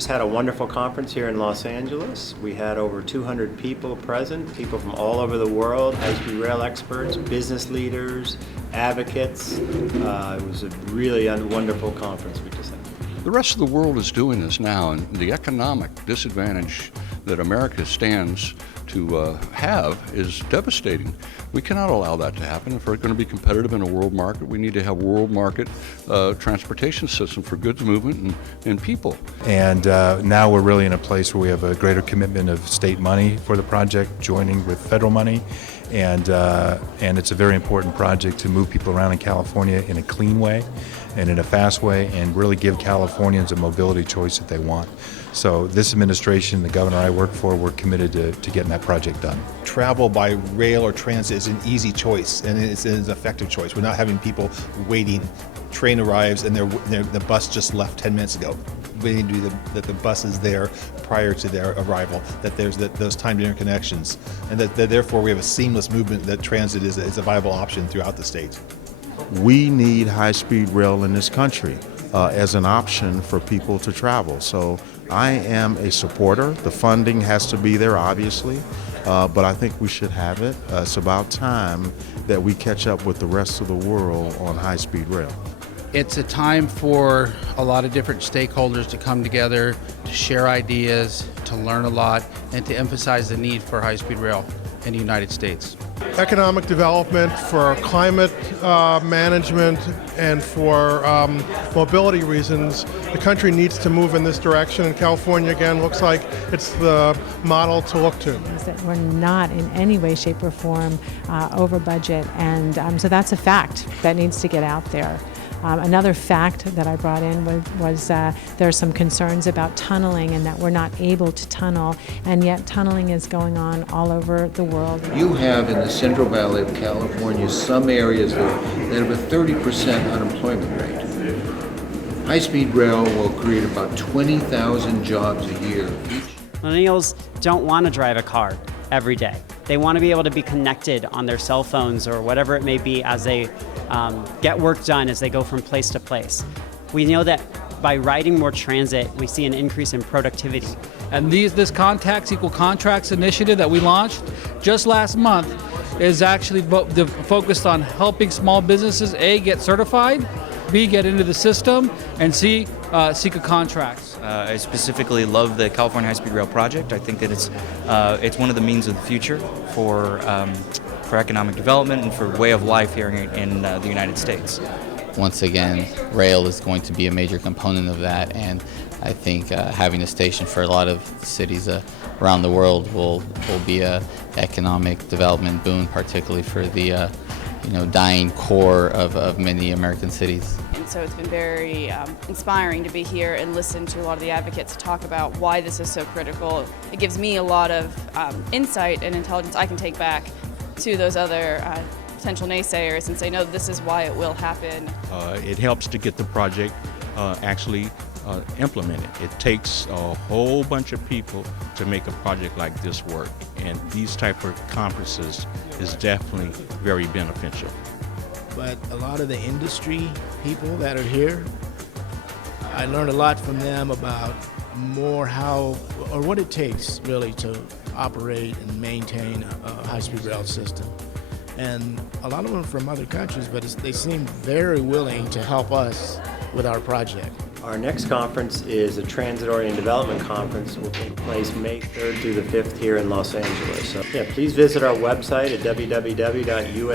just had a wonderful conference here in Los Angeles. We had over 200 people present, people from all over the world, high-speed rail experts, business leaders, advocates. It was a really wonderful conference we just had. The rest of the world is doing this now, and the economic disadvantage that America stands to have is devastating. We cannot allow that to happen. If we're going to be competitive in a world market, we need to have world market transportation system for goods movement and people. And now we're really in a place where we have a greater commitment of state money for the project, joining with federal money. And it's a very important project to move people around in California in a clean way and in a fast way, and really give Californians a mobility choice that they want. So this administration, the governor I work for, we're committed to getting that project done. Travel by rail or transit is an easy choice, and it's an effective choice. We're not having people waiting. Train arrives and the bus just left 10 minutes ago. We need to do that the bus is there prior to their arrival, that there's those timed interconnections, and that therefore we have a seamless movement, that transit is a viable option throughout the state. We need high-speed rail in this country as an option for people to travel. So I am a supporter. The funding has to be there, obviously, but I think we should have it. It's about time that we catch up with the rest of the world on high-speed rail. It's a time for a lot of different stakeholders to come together, to share ideas, to learn a lot, and to emphasize the need for high-speed rail in the United States. Economic development, for climate management, and for mobility reasons, the country needs to move in this direction, and California, again, looks like it's the model to look to. Is that we're not in any way, shape, or form over budget, and so that's a fact that needs to get out there. Another fact that I brought in was there are some concerns about tunneling, and that we're not able to tunnel, and yet tunneling is going on all over the world. You have in the Central Valley of California some areas that have a 30% unemployment rate. High-speed rail will create about 20,000 jobs a year. Millennials don't want to drive a car every day. They want to be able to be connected on their cell phones or whatever it may be as they get work done as they go from place to place. We know that by riding more transit, we see an increase in productivity. And this Contacts Equal Contracts initiative that we launched just last month is actually focused on helping small businesses, A, get certified, B, get into the system, and C, seek a contract. I specifically love the California High-Speed Rail project. I think that it's one of the means of the future for economic development and for way of life here in the United States. Once again, rail is going to be a major component of that, and I think having a station for a lot of cities around the world will be an economic development boon, particularly for the dying core of many American cities. And so it's been very inspiring to be here and listen to a lot of the advocates talk about why this is so critical. It gives me a lot of insight and intelligence I can take back to those other potential naysayers and say, no, this is why it will happen. It helps to get the project actually implemented. It takes a whole bunch of people to make a project like this work, and these type of conferences is definitely very beneficial. But a lot of the industry people that are here, I learned a lot from them about more how, or what it takes really to operate and maintain a high-speed rail system. And a lot of them from other countries, but they seem very willing to help us with our project. Our next conference is a Transit-Oriented Development Conference. It will take place May 3rd through the 5th here in Los Angeles. So, please visit our website at www.ushsr.com.